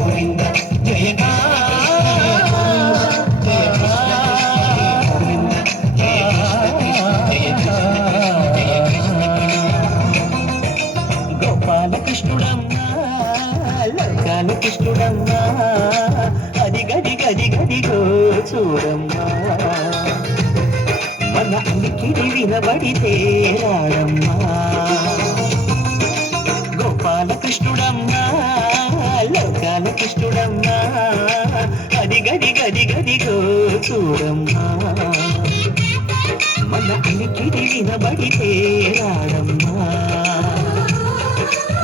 గోవింద జయ గోపాలకృష్ణుడమ్మా లోకాలకృష్ణుడమ్మా అది గది గది గదిగో చూడమ్మా మన అలికిడి వినబడితే రాడమ్మా గోపాలకృష్ణుడమ్మా లోకాలకృష్ణుడమ్మా అది గది గది గదిగో చూడమ్మా మన అలికిడి వినబడితే రాడమ్మా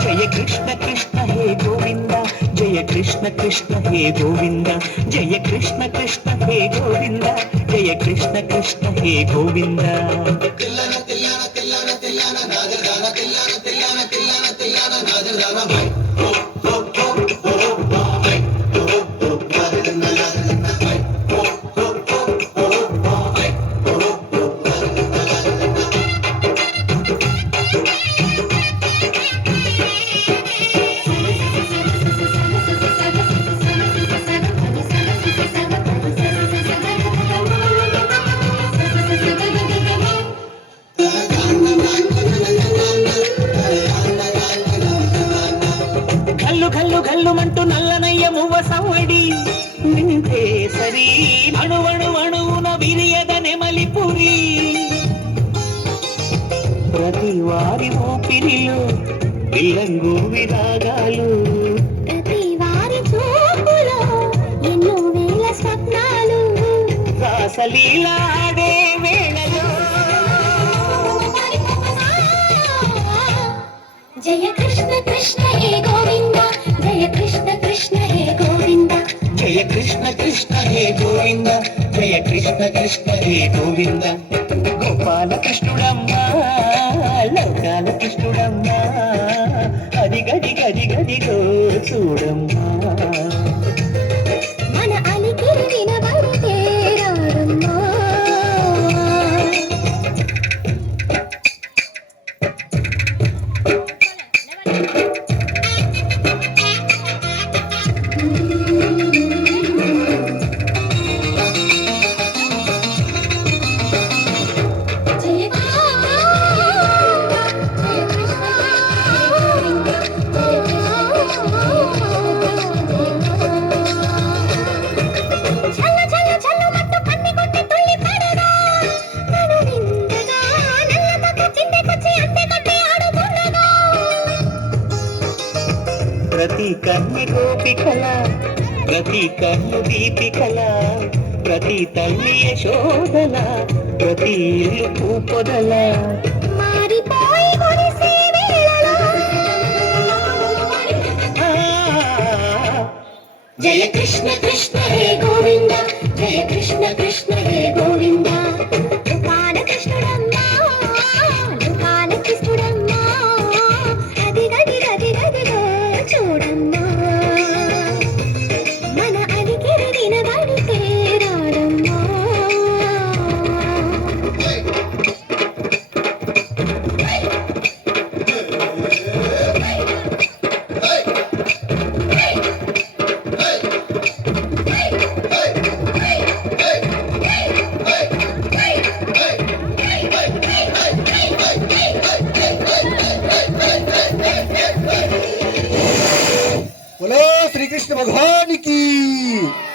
జయ కృష్ణ కృష్ణ హే గోవింద జయ కృష్ణ కృష్ణ హే గోవింద జయ కృష్ణ కృష్ణ హే గోవింద జయ కృష్ణ కృష్ణ హే గోవింద తిల్లన తిల్లన తిల్లన తిల్లన నాదగాన తిల్లన తిల్లన తిల్లన తిల్లన నాదగాన భై ఓ ఓ ఓ ఓ భై ఓ ఓ నాదగాన నాదగాన భై ఓ ఓ ఓ ఓ భై ఓ ఓ గల్లు గల్లు గల్లుమంటూ నల్లనయ్య మువ్వ సవ్వడి నింతే సరి అణువణు అణువున విరియద నెమలిపురి ప్రతి వారి ఊపిరిలో పిల్లంగు విరాగాలు ప్రతి వారి చూపులో ఎన్నో వేల స్వప్నాలు రాసలీలాడే వేళలో జయ కృష్ణ కృష్ణ హే గోవింద జయ కృష్ణ కృష్ణ హే గోవింద జయ కృష్ణ కృష్ణ హే గోవింద జయ కృష్ణ కృష్ణ హే గోవింద గోపాలకృష్ణుడమ్మా లోకాలకృష్ణుడమ్మా అది గది గది గదిగో చూడమ్మా మన అలికిడి వినబడితే రాడమ్మా ప్రతి కన్య గోపికల ప్రతి కన్ను దీపికల ప్రతి తల్లి యశోదల ప్రతి ఇల్లు పూపొదల మారిపోయి కొలిసే వేళలో జయ కృష్ణ కృష్ణ హే గోవింద జయ కృష్ణ కృష్ణ హే గోవింద లోకాలకృష్ణుడమ్మా లోకాలకృష్ణుడమ్మా అది గది గది గదిగో చూడమ్మా మన అలికిడి వినబడితే రాడమ్మా बोलो श्री कृष्ण भगवान की।